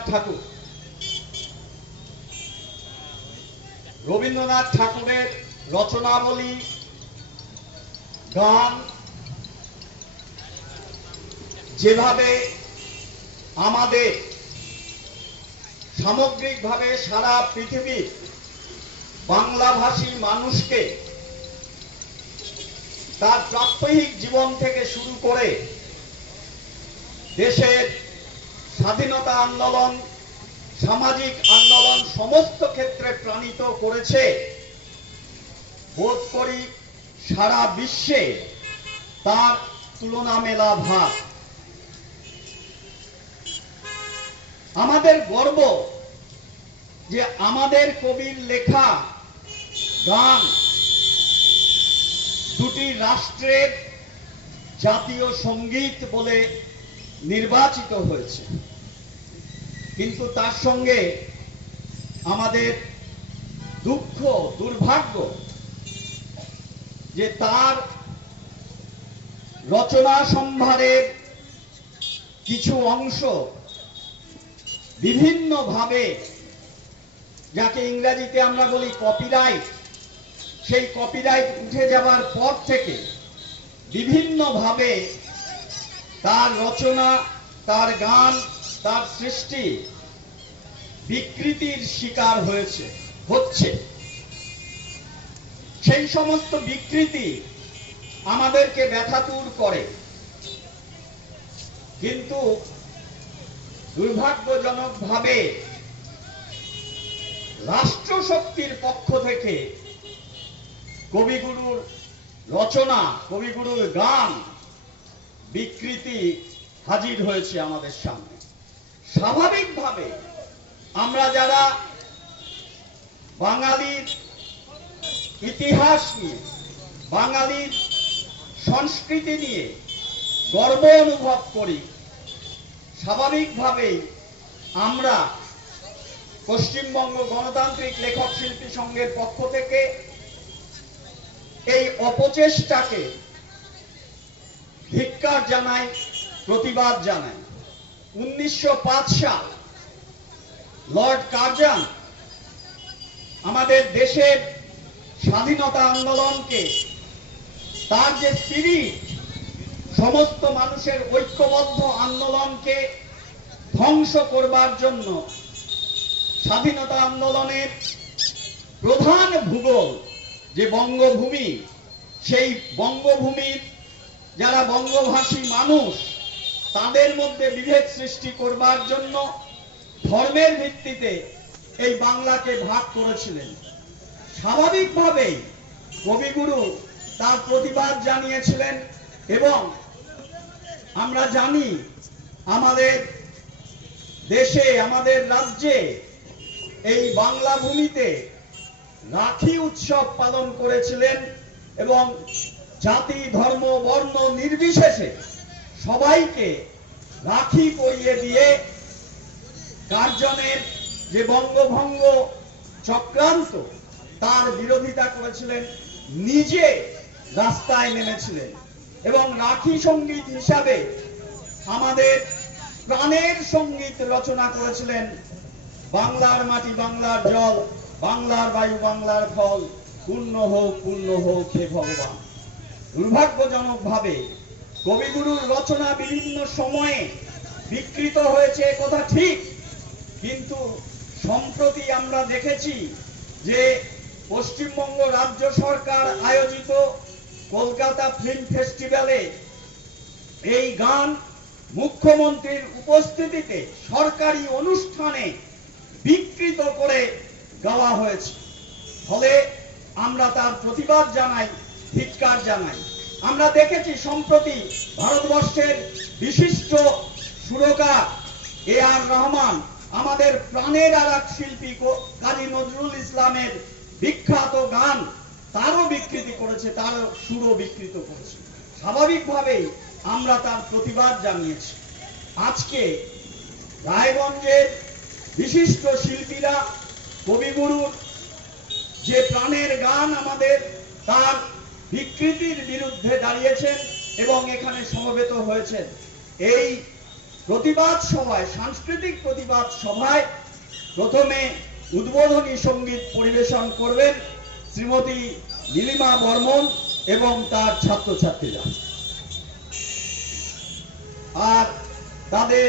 রবীন্দ্রনাথ ঠাকুর। রবীন্দ্রনাথ ঠাকুরের রচনাবলী, গান যেভাবে আমাদের সামগ্রিকভাবে সারা পৃথিবীর বাংলাভাষী মানুষকে তার প্রাত্যহিক জীবন থেকে শুরু করে দেশের স্বাধীনতা আন্দোলন, সামাজিক আন্দোলন সমস্ত ক্ষেত্রে প্রাণিত করেছে, বোধ করি সারা বিশ্বে তার তুলনা মেলা ভার। আমাদের গর্ব যে আমাদের কবির লেখা গান দুটি রাষ্ট্রের জাতীয় সঙ্গীত বলে নির্বাচিত হয়েছে, কিন্তু তার সঙ্গে আমাদের দুঃখ, দুর্ভাগ্য যে তার রচনা সম্ভারের কিছু অংশ বিভিন্নভাবে, যাকে ইংরেজিতে আমরা বলি কপিরাইট, সেই কপিরাইট উঠে যাবার পর থেকে বিভিন্নভাবে তার রচনা, তার গান, তার সৃষ্টি বিকৃতির শিকার হচ্ছে। সেই সমস্ত বিকৃতি আমাদেরকে ব্যথাতুর করে, কিন্তু দুর্ভাগ্যজনকভাবে রাষ্ট্রশক্তির পক্ষ থেকে কবিগুরুর রচনা, কবিগুরুর গান বিকৃতি হাজির হয়েছে আমাদের সামনে। স্বাভাবিকভাবে আমরা যারা বাঙালির ইতিহাস নিয়ে, বাঙালির সংস্কৃতি নিয়ে গর্ব অনুভব করি, স্বাভাবিকভাবেই আমরা পশ্চিমবঙ্গ গণতান্ত্রিক লেখক শিল্পী সংঘের পক্ষ থেকে এই অপচেষ্টাকে ধিক্কার জানাই, প্রতিবাদ জানাই। 1905 সাল লর্ড কার্জন আমাদের দেশের স্বাধীনতা আন্দোলনকে, তার যে স্পিরিট, সমস্ত মানুষের ঐক্যবদ্ধ আন্দোলনকে ধ্বংস করবার জন্য স্বাধীনতা আন্দোলনের প্রধান ভূগোল যে বঙ্গভূমি, সেই বঙ্গভূমির যারা বঙ্গভাষী মানুষ তাদের মধ্যে বিভেদ সৃষ্টি করবার জন্য ধর্মের ভিত্তিতে এই বাংলাকে ভাগ করেছিলেন। স্বাভাবিকভাবেই কবিগুরু তার প্রতিবাদ জানিয়েছিলেন, এবং আমরা জানি আমাদের দেশে, আমাদের রাজ্যে, এই বাংলা ভূমিতে রাখি উৎসব পালন করেছিলেন, এবং জাতি, ধর্ম, বর্ণ নির্বিশেষে সবাইকে রাখি পরিয়ে দিয়ে কার্জনের যে বঙ্গভঙ্গ চক্রান্ত, তার বিরোধিতা করেছিলেন, নিজে রাস্তায় নেমেছিলেন, এবং রাখি সঙ্গীত হিসাবে আমাদের প্রাণের সঙ্গীত রচনা করেছিলেন। বাংলার মাটি, বাংলার জল, বাংলার বায়ু, বাংলার ফল, পূর্ণ হোক হে ভগবান। দুর্ভাগ্যজনকভাবে কবিগুরুর রচনা বিভিন্ন সময়ে বিকৃত হয়েছে, কথা ঠিক, কিন্তু সম্প্রতি আমরা দেখেছি যে পশ্চিমবঙ্গ রাজ্য সরকার আয়োজিত কলকাতা ফিল্ম ফেস্টিভ্যালে এই গান মুখ্যমন্ত্রীর উপস্থিতিতে সরকারি অনুষ্ঠানে বিকৃত করে গাওয়া হয়েছে। ফলে আমরা তার প্রতিবাদ জানাই, ধিক্কার জানাই। আমরা দেখেছি সম্প্রতি ভারতবর্ষের বিশিষ্ট সুরকার A.R. রহমান আমাদের প্রাণের আর এক শিল্পী কাজী নজরুল ইসলামের বিখ্যাত গান তারও বিকৃতি করেছে, তারও সুরও বিকৃত করেছে। স্বাভাবিকভাবেই আমরা তার প্রতিবাদ জানিয়েছি। আজকে রায়গঞ্জের বিশিষ্ট শিল্পীরা কবিগুরুর যে প্রাণের গান আমাদের, তার বিকৃতির বিরুদ্ধে দাঁড়িয়েছেন এবং এখানে সমবেত হয়েছেন। এই প্রতিবাদ সভায়, সাংস্কৃতিক প্রতিবাদ সভায় প্রথমে উদ্বোধনী সঙ্গীত পরিবেশন করবেন শ্রীমতী নীলিমা বর্মন এবং তার ছাত্রছাত্রীরা। আর তাদের